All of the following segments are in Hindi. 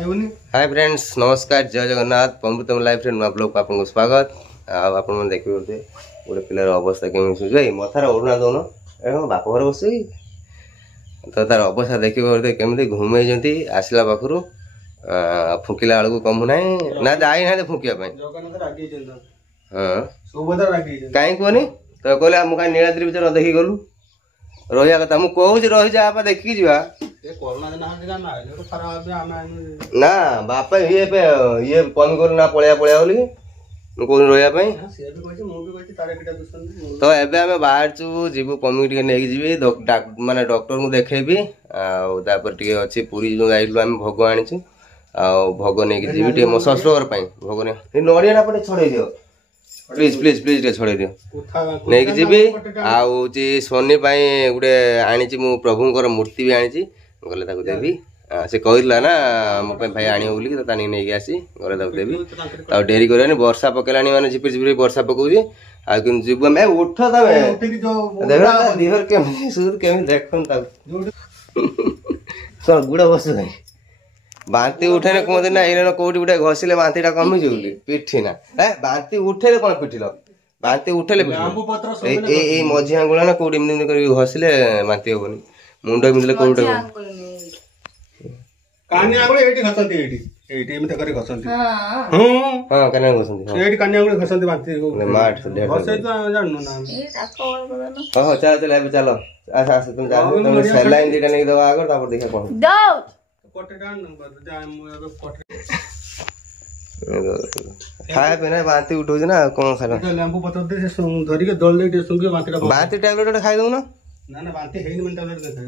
हाय फ्रेंड्स नमस्कार जय जगन्नाथ पमृतम लाइफ रे नुआ ब्लॉग आपको स्वागत आपण देखिए गोटे पिलार अवस्था केमी सुझे मथार ओढ़ना दौन ए बाप घर बस तो तार अवस्था देखिए केमी घूमे आसला पाखु फुकिला बेलू कमु ना जाई ना फुकिया हाँ कहीं कहनी तो कहले मुझे नीलाद्री बीच न देखी गलु रहा कथा मुझे कहूँ रही जा देखिकी जा ना बापा ये कमी कर ना पलिया पलिया बोली मुझे रही तो एबे आम बाहर जीवु कमी नहीं जी माने डॉक्टर को देखेबी आपर टे अच्छी पूरी जो जाइलु आम भोग आनी भोग नहीं जी मो शशुर भोग नहीं नड़िया पे छड़े दियो प्लीज प्लीज प्लीज टे छड़े दियो नहीं जीवी आउची शनि गोटे आनी मु प्रभुंकर मूर्ति भी आनी गले देवी से कहला ना मो भाई आनी बोलिक तो नहीं आसी गले देवी डेरी कर वर्षा पकेला माने झिपिर झिपिर वर्षा पकाउची जीव मैं उठ तमें देख गुड़ बस बांती उठे कहते ना ये कौटी गोटे घषिले बांतीटा कमी बोली पिठी ना बांती उठे कौन पिटिल बांती उठेले ये मझी आंगुला ना कौटी एमती घषिले बांती हेनी मुंड एमती कौटे चल चल सैलाइन दीटा नहीं दवा आगर तापर देखा कौन खाया पीना बांती उठो ना कौन खा लेंबू पत्र दे धरिके दल दे सुंगे बांती टैबलेट खाई दऊ ना ना बांती हेनी मन टैबलेट दे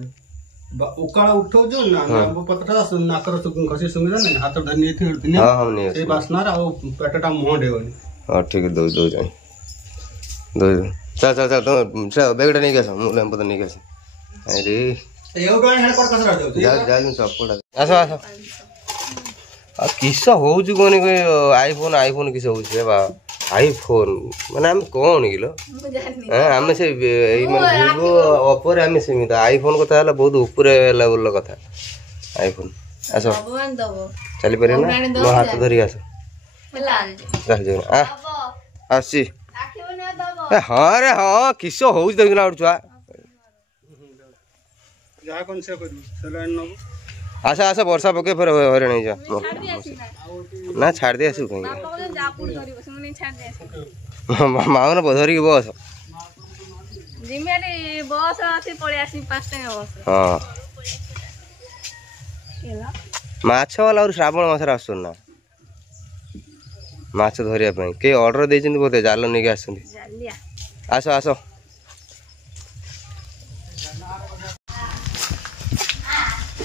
उकाळा उठो जो ना लेंबू पत्र नाकर घसी सुंगे ना हाथ धनी थी हां हम नहीं से बासनार आ पेटटा मुंह देवनी हां ठीक है दो दो जाई दो चल चल चल तो बैगटा नहीं गस मु लेंबू तो नहीं गस अरे आस आस किस हो कौन आईफोन आईफोन किस हो आईफोन माने आम कौन किलो आम से भिवो ओप्पो आम सीमित आईफोन कथा बहुत ऊपर लेवल कथा आईफोन आस चली पारे ना मो हाथ धरिक आस चल आसी हाँ रे हाँ किस हो देखना गोटे छुआ आशा आशा वर्षा पके फिर हरे नहीं जा ना छाड़ दे आसु कहीं माँ ने धरिक बस हाँ माछ वाला और श्रावण मास आसना माछ धरिया के ऑर्डर देते बोधे जाल नहीं आस आस आस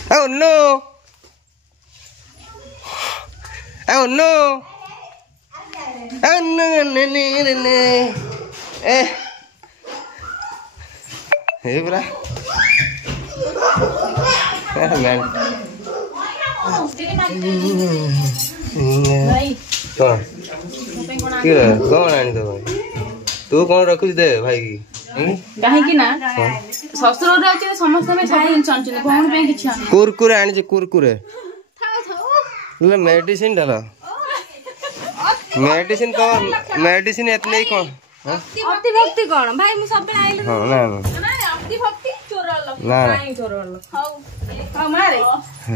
Oh no! Oh no! Oh no! No no no no! Hey bra. Man. भाई कौन क्या कौन आनी तो भाई तू कौन रखुच दे भाई की कहीं ना ससुर रे समस्त में छाई चंचने कोन पे किछ कुरकुरे आनी कुरकुरे ले मेडिसिन डाला मेडिसिन कौन मेडिसिन इतने ही कौन अति भक्ति कौन भाई मु सब आइल हां ना अति भक्ति चोरल ना नहीं चोरल हां मारे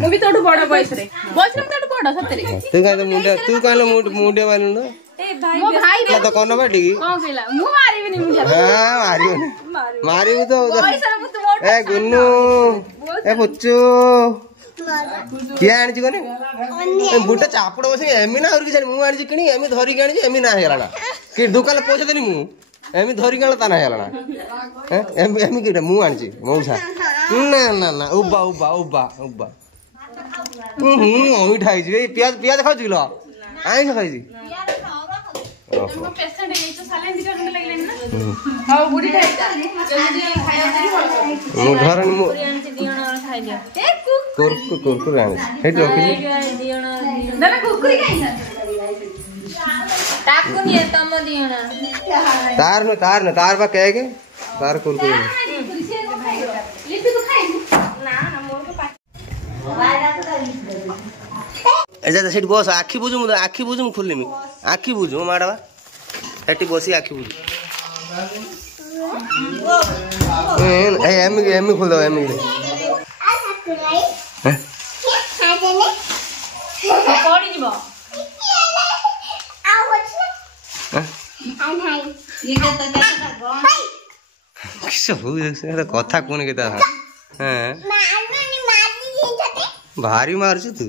मु भी तोडू बड़ पैसा रे तोडू बड़ सतरे तू कहले मुंडे वालू ना ए भाई मो भाई ना तो कोन बाटी की कौन कहला मु मारिबे नहीं मुझे हां मारिबे तो पैसा मु तो ए गुन्नू ए पुच्चू क्या आनी कोने बुटा चापड़ बस एमी ना और कि मु आनी किनी एमी धरि के आनी एमी ना हेलाना कि दुकान पैसा देनी मु एमी धरि के ता ना हेलाना एमी एमी किटा मु आनी मौसा ना ना ना उबा उबा उबा उबा ओई ठाई जी प्याज प्याज खाउ जिलो आइ खाइ जी तुमको पेशेंट है तो साले दिखा के लगले ना हां बुढ़ी खाइ जा जल्दी खाया जरी मु धरन मु दियण खाइ जा कुरकुर आने हेट रखी दियण ना कुरकुरी खाइ ना टाकुनी है तम दियण तार न तार बा कहे के तार कुरकुर लिपि तो खाइ ना ना मोर के पास जा सेठ बस आखि बुझु खुलिमी आखि बुझु माडवा सेठी बसी आखि बुझु एमी खोल दो एमी कथा कौन के भारी मारु तू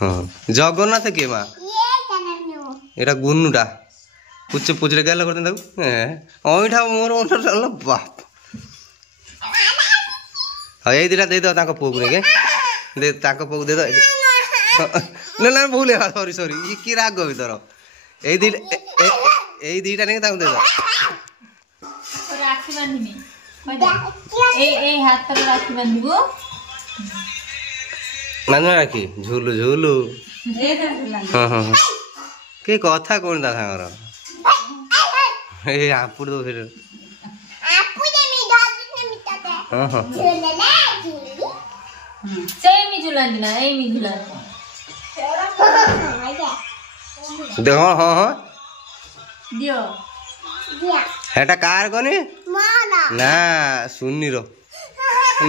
हाँ जगन्नाथ के माँ एटा गुन्नुटा पुच पुचरे गल करते अईठा मोर बाप हाँ ये दुटा दे दो पुओ को नहीं दे पुओ को दे दो ना भूल सॉरी सॉरी ये कि राग भर ये दुटा नहीं दे दो राखी बांधिनी ए हाथ पर राखी बांधिबो मान राखी झूलु झूलु हाँ हाँ के कथा कौन था सांगर ए आपुड़ दो फिर हाँ हाँ सेमी झुलानी ना एमी झुलानी देखो हाँ हाँ दियो हेटा कार कोनी ना सुन्नी रो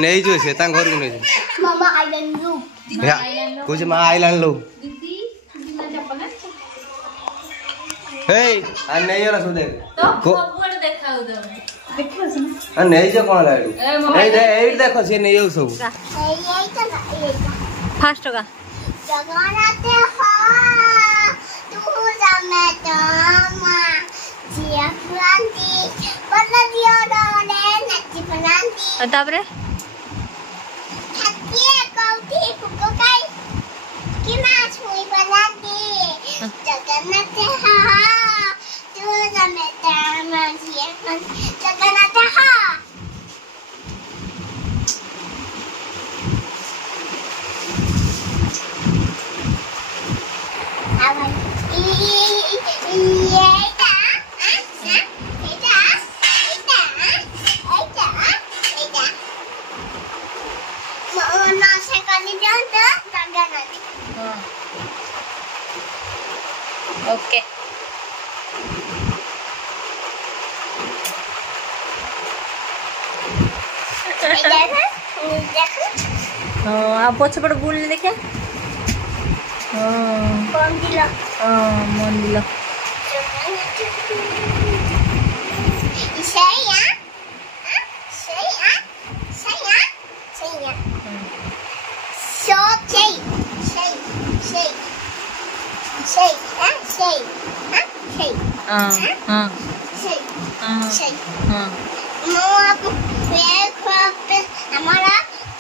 नहीं जो से ता घर को नहीं मामा आइलैंड लो या कुछ मां आइलैंड लो दीदी ना चप्पल हे आ नहीं वाला सो देख तो सबुआडे देखाउ दो देखियो से आ नहीं जो कोन लाडी ए देखो से नहीं हो सब यही तो ना फास्ट होगा जगन्नाथ हो तू जमे तमा जिया पुरांती बल्ला दियो डोले नच्ची पुरांती और तापरे हत्ती कौठी फुको काई कि माछ मुई बनाती जगन्नाथ हो तू जमे तमा जिया जगन्नाथ हो ओके आप पछ पड़ बुल देखे मंदिर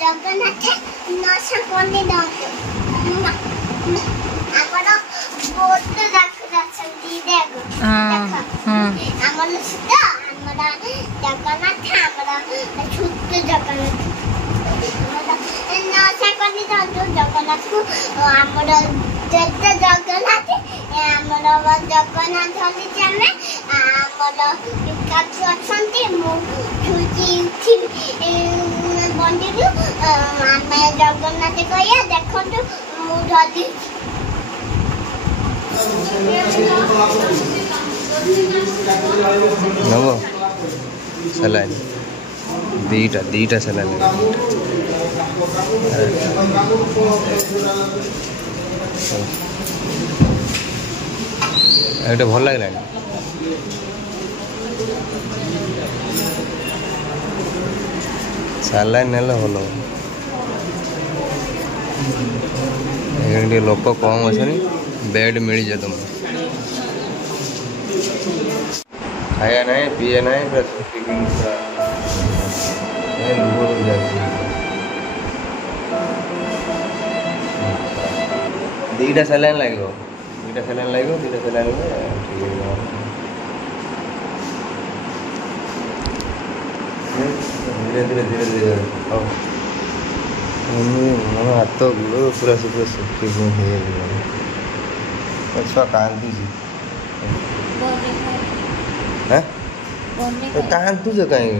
जगन्नाथ नशा कोनी दांतो हमरा बोट रखती देखो हमरा सुदा हमरा जगन्नाथ हमरा छुट्ट जगन्नाथ नशा कोनी दांतो जगन्नाथ को हमरा जत्ते जगन्नाथ हमरा जगन्नाथ होली जामे हमरा काछु अछंती मु छुची उठी बंदिलु आमे जगन्नाथ कया देखंतु मु धदी नवो सलाइन दीटा सलाइन एटा भल लागला सलाइन नेला भल लोक कम अच्छे बेड मिल जाए तुम खाया नहीं पीए नहीं दीटा सलाइन लगे दीटा सलाइन धीरे धीरे हाथ गोड़ पूरा पूरा सुखी छुआ कांदुची कांदुच कहीं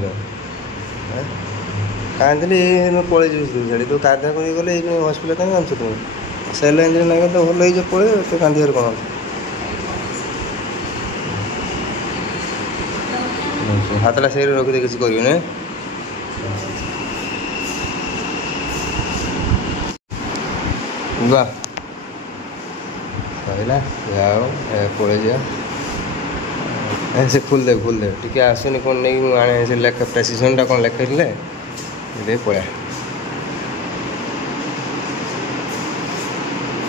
କାନ୍ଦିଲି ପଳେଇ ଯିବୁ ଛାଡ଼ି ତୁ କାଦା କରି ଗଲେ ଏଇ ହସ୍ପିଟାଲ କାହିଁ ଆଣୁଛୁ ତୁ ସାଲାଇନ୍ ଯଦି ନାହିଁ ତ ଭଲ ହେଇଯିବ ପଳେଇବ ତୁ କାନ୍ଦିବାର କ'ଣ ଅଛି ହାତଟା ସେଇରେ ରଖିଦେ କିଛି କରିବୁନି ବାହ ରହିଲା ଯାଅ ପଳେଇ ଯିବା ସେ ଖୋଲିଦେ ଟିକେ ଆସୁନି କ'ଣ ନେଇକି ମୁଁ ଆଣେ ସେ ଲେଖା ପ୍ରେସିସନ୍ଟା କ'ଣ ଲେଖାଇଥିଲେ ଦେ ପଳା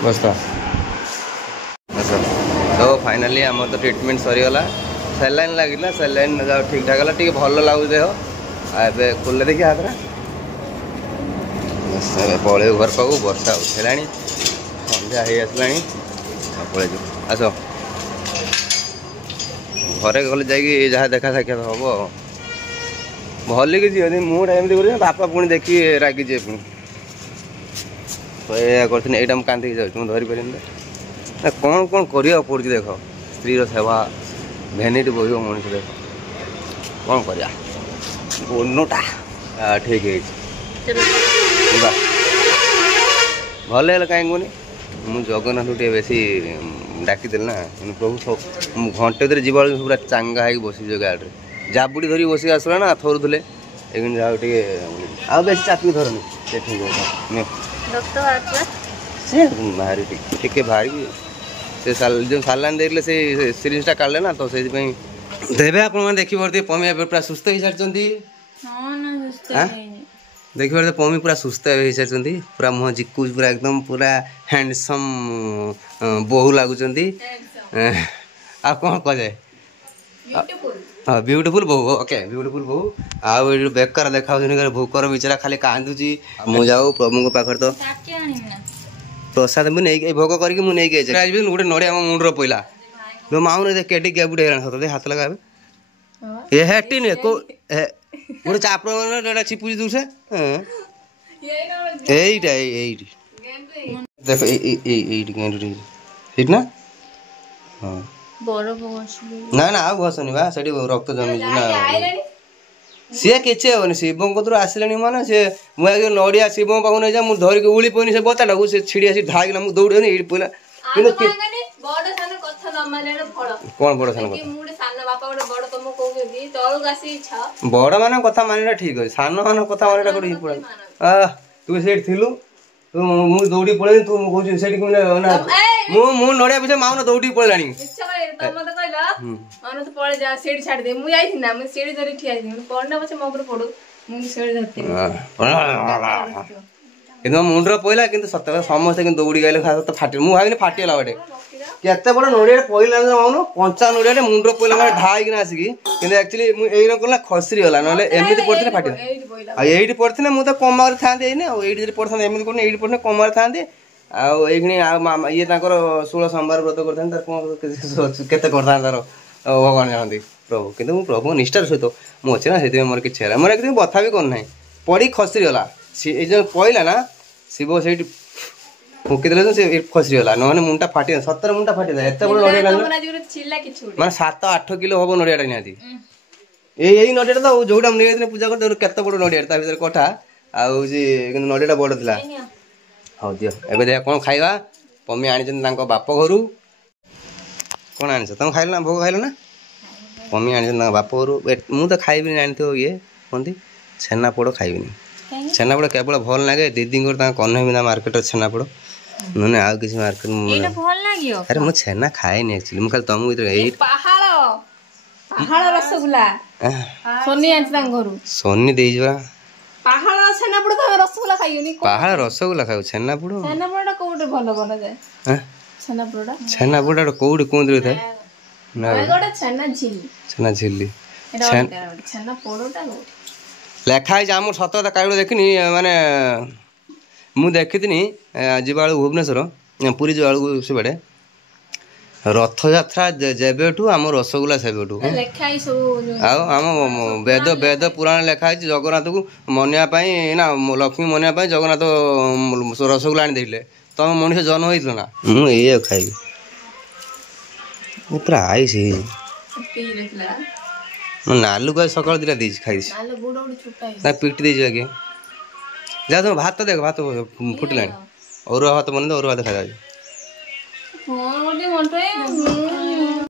ବସ୍ତା ଆସ ତ ଫାଇନାଲି ଆମର ତ ଟ୍ରିଟମେଣ୍ଟ ସରିଗଲା ସାଲାଇନ୍ ଲାଗିଲା ସାଲାଇନ୍ ଠିକ୍ ଠାକ୍ ହେଲା ଟିକେ ଭଲ ଲାଗୁଛି ଦେହ ଏବେ ଖୋଲିଲେ ଦେଖି ହାତଟା ଏବେ ପଳେଇବୁ ଘର ପାଖକୁ ବର୍ଷା ଉଠେଇଲାଣି ସନ୍ଧ୍ୟା ହେଇ ଆସିଲାଣି ଆଉ ପଳେଇଯିବୁ ଆସ ଘରେ ଗଲେ ଯାଇକି ଯାହା ଦେଖା ସାକ୍ଷାତ ହବ ଭଲ କିଛି ଯଦି ମୁଁଟା ଏମିତି କରୁଛି ବାପା ପୁଣି ଦେଖିକି ରାଗିଯିବେ ପୁଣି ତ ଏଇଆ କରିଥିଲି ଏଇଟା ମୁଁ କାନ୍ଦିକି ଯାଉଛି ମୁଁ ଧରିପାରିନି କ'ଣ କ'ଣ କରିବାକୁ ପଡ଼ୁଛି ଦେଖ ସ୍ତ୍ରୀର ସେବା ଭ୍ୟାନିଟି ବହିବ ମଣିଷ ଦେଖ କ'ଣ କରିବା ଗୋନଟା ଠିକ୍ ହେଇଛି ଯିବା ଭଲ ହେଲେ କାହିଁକି କୁହନି ମୁଁ ଜଗନ୍ନାଥ ଟିକେ ବେଶୀ ଡାକିଦେଲି ନା କିନ୍ତୁ ପ୍ରଭୁ ମୁଁ ଘଣ୍ଟେ ଭିତରେ ଯିବା ବେଳକୁ ପୁରା ଚାଙ୍ଗା ହେଇକି ବସିଛି ଗାଡ଼ିରେ ଜାବୁଡ଼ି ଧରିକି ବସିକି ଆସିଲା ନା ଥରୁଥିଲେ ଏମିତି ଯାଉ ଟିକେ ଆଉ ବେଶୀ ଚାପିକି ଧରନି ସେ ଠିକ୍ ସେ ବାହାରି ଟିକେ ବାହାରିକି ସେ ଯେଉଁ ସାଲାଇନ୍ ଦେଇଥିଲେ ସେଇ ସିରିଞ୍ଜଟା କାଢ଼ିଲେ ନା ତ ସେଇଥିପାଇଁ ଦେବେ ଆପଣମାନେ ଦେଖିପାରୁଥିବେ ପମି ଏବେ ପୁରା ସୁସ୍ଥ ହେଇସାରିଛନ୍ତି ଦେଖିପାରୁଥିବେ ପମି ପୁରା ସୁସ୍ଥ ହେଇସାରିଛନ୍ତି ପୁରା ମୁହଁ ଜିକୁଛି ପୁରା ଏକଦମ ପୁରା ହ୍ୟାଣ୍ଡସମ୍ ବୋହୂ ଲାଗୁଛନ୍ତି ଆଉ କ'ଣ କୁହାଯାଏ ହଁ ବ୍ୟୁଟିଫୁଲ୍ ବୋହୂ ଓକେ ବ୍ୟୁଟିଫୁଲ୍ ବୋହୂ ଆଉ ଏଇଠି ବେକାର ଦେଖାଯାଉଛନ୍ତି ଭୋକର ବିଚରା ଖାଲି କାନ୍ଦୁଛି ମୁଁ ଯାଉ ପ୍ରଭୁଙ୍କ ପାଖରେ ତ ପ୍ରସାଦ ମୁଁ ନେଇକି ଭୋଗ କରିକି ମୁଁ ନେଇକି ଆସିବି ଗୋଟେ ନଡ଼ିଆ ମୋ ମୁଣ୍ଡର ପଇଲା ମାଉନ କେଟି ଗ୍ୟାବୁଟେ ହେଇଗଲାଣି ସତ ହାତ ଲଗାବେ ଏ ହେଟି ନୁହେଁ ଗୋଟେ ଚାପଡ଼ ଚିପୁଛି ଦଉ ସେ ଏଇଟା ଏଇଠି ଦେଖ ଏଇଠି ସେଇଠି ନା ହଁ ନା ନା ଆଉ ଘଷନି ବା ସେଠି ରକ୍ତ ଜମିଛି ନା ସିଏ କିଛି ହେବନି ଶିବଙ୍କ କତରୁ ଆସିଲେଣି ମାନେ ସେ ମୁଁ ଆଗେ ନଡ଼ିଆ ଶିବଙ୍କ ପାଖକୁ ନେଇଯା ମୁଁ ଧରିକି ଉଳି ପଇନି ସେ ବତାଟାକୁ ସେ ଛିଡ଼ି ଆସି ଧାଇକିନା ମୁଁ ଦୌଡ଼ିନି ଏଇଠି ପଇଲା କିନ୍ତୁ କ'ଣ ବଡ଼ ସାନ ବଡ଼ ମାନଙ୍କ କଥା ମାନିଟା ଠିକ୍ ଅଛି ସାନ ମାନଙ୍କ କଥା ମାନିଟା କୋଉଠି ପଳେଇ ତୁ ସେଇଠି ଥିଲୁ ତୁ ମୁଁ ଦୌଡ଼ି ପଳେଇଲି ତୁ କହୁଛୁ ସେଇଠି ମୁଁ ନଡ଼ିଆ ପିଛା ମାଉନ ଦୌଡ଼ିକି ପଳେଇଲାଣି କିନ୍ତୁ ମୁଣ୍ଡରେ ପଇଲା କିନ୍ତୁ ସତ ସମସ୍ତେ କିନ୍ତୁ ଦୌଡ଼ି ଗାଇଲେ ଫାଟି ମୁଁ ଭାବିନି ଫାଟିଗଲା ଗୋଟେ କେତେ ବଡ଼ ନଡ଼ିଆଟେ ପଇଲା ମାଉନ କଞ୍ଚା ନଡ଼ିଆଟେ ମୁଣ୍ଡରେ ପଇଲା ମାନେ ଢାଇକିନା ଆସିକି କିନ୍ତୁ ଆକ୍ଚୁଆଲି ମୁଁ ଏଇଟା କଲା ଖସିଗଲା ନହେଲେ ଏମିତି ପଡ଼ିଥିଲେ ଫାଟିଗଲା ଆଉ ଏଇଠି ପଡ଼ିଥିଲେ ମୁଁ ତ କମାରେ ଥାନ୍ତି ଏଇନି ଆଉ ଏଇଠି ଯଦି ପଡ଼ିଥାନ୍ତି ଏମିତି କରୁନି ଏଇଠି ପଡ଼ିଥିଲେ କମାରେ ଥାନ୍ତି ଆଉ ଏଇଖିଣି ଆଉ ଇଏ ତାଙ୍କର 16 ସୋମବାର ବ୍ରତ କରିଥାନ୍ତି ତାର କ'ଣ କେତେ କରିଥାନ୍ତି ତାର ଭଗବାନ ଜାଣନ୍ତି ପ୍ରଭୁ କିନ୍ତୁ ମୁଁ ପ୍ରଭୁ ନିଷ୍ଠାର ସହିତ ମୁଁ ଅଛି ନା ସେଥିପାଇଁ ମୋର କିଛି ହେଲା ମୋର ଏକଦମ ବଥା ବି କରୁନାହିଁ ପଡ଼ି ଖସିଗଲା ଏଇ ଯେଉଁ ପଇଲା ନା ଶିବ ସେଇଠି ଫୁକିଦେଲେ ତ ସେ ଖସିଗଲା ନହେଲେ ମୁଣ୍ଡଟା ଫାଟିଲା ସତରେ ମୁଣ୍ଡଟା ଫାଟିଲା ଏତେ ବଡ଼ ନଡ଼ିଆ ମାନେ 7-8 କିଲୋ ହବ ନଡ଼ିଆଟା ନିହାତି ଏଇ ନଡ଼ିଆଟା ତ ଯୋଉଟା ମୁଁ ନେଇଯାଇଥିଲି ପୂଜା କରିତେ କେତେ ବଡ଼ ନଡ଼ିଆଟା ତା ଭିତରେ କଠା ଆଉ ହଉଛି କିନ୍ତୁ ନଡ଼ିଆଟା ବଡ଼ ଥିଲା ହଉ ଦିଅ ଏବେ ଦେଖିଆ କ'ଣ ଖାଇବା ପମି ଆଣିଛନ୍ତି ତାଙ୍କ ବାପ ଘରୁ କ'ଣ ଆଣିଛ ତମେ ଖାଇଲ ନା ଭୋଗ ଖାଇଲ ନା ପମି ଆଣିଛନ୍ତି ତାଙ୍କ ବାପ ଘରୁ ମୁଁ ତ ଖାଇବିନି ଜାଣିଥିବ ଇଏ କୁହନ୍ତି ଛେନାପୋଡ଼ ଖାଇବିନି ଛେନାପୋଡ଼ କେବଳ ଭଲ ଲାଗେ ଦିଦିଙ୍କର ତାଙ୍କ କହ୍ନେଇବିନା ମାର୍କେଟର ଛେନାପୋଡ଼ ନହେଲେ ଆଉ କିଛି ମାର୍କେଟ ଆରେ ମୁଁ ଛେନା ଖାଏନି ଆକ୍ଚୁଆଲି ମୁଁ ଖାଲି ତମକୁ ଏଇ ସୋନି ଦେଇଯିବା ପାହାଳ ରସଗୋଲା ଖାଉ ଛେନାପୋଡ଼ ଛେନାପୋଡ଼ କୋଉଠି କୁହନ୍ତି ଥାଏ ଛେନା ଝିଲି ଲେଖା ହେଇଛି ଆମର ସତ କଥା କାହିଁ ଦେଖିନି ମାନେ ମୁଁ ଦେଖିଥିନି ଯିବା ବେଳକୁ ଭୁବନେଶ୍ୱର ପୁରୀ ଯିବା ବେଳକୁ ସେବାଟେ ରଥଯାତ୍ରା ଯେବେଠୁ ଆମ ରସଗୋଲା ସେବେଠୁ ଆଉ ଆମ ବେଦ ପୁରାଣ ଲେଖା ହେଇଛି ଜଗନ୍ନାଥକୁ ମନେଇବା ପାଇଁ ନା ଲକ୍ଷ୍ମୀ ମନେଇବା ପାଇଁ ଜଗନ୍ନାଥ ରସଗୋଲା ଆଣି ଦେଇଥିଲେ ତମେ ମଣିଷ ଜନ୍ମ ହେଇଥିଲ ନା ମୁଁ ଏଇଆ ଖାଇବି ପୁରା ଆଇସ ହେଇଛି ମୁଁ ନାଲୁକୁ ଆଜି ସକାଳୁ ଦିଟା ଦେଇଛି ଖାଇଛି ନା ପିଟି ଦେଇଛି ଆଜ୍ଞା जा तुम भात देख भात फुटिलानी अरुआ भात बने अरुआ भात खाई ହଁ ଗୋଟେ ଘଣ୍ଟାଏ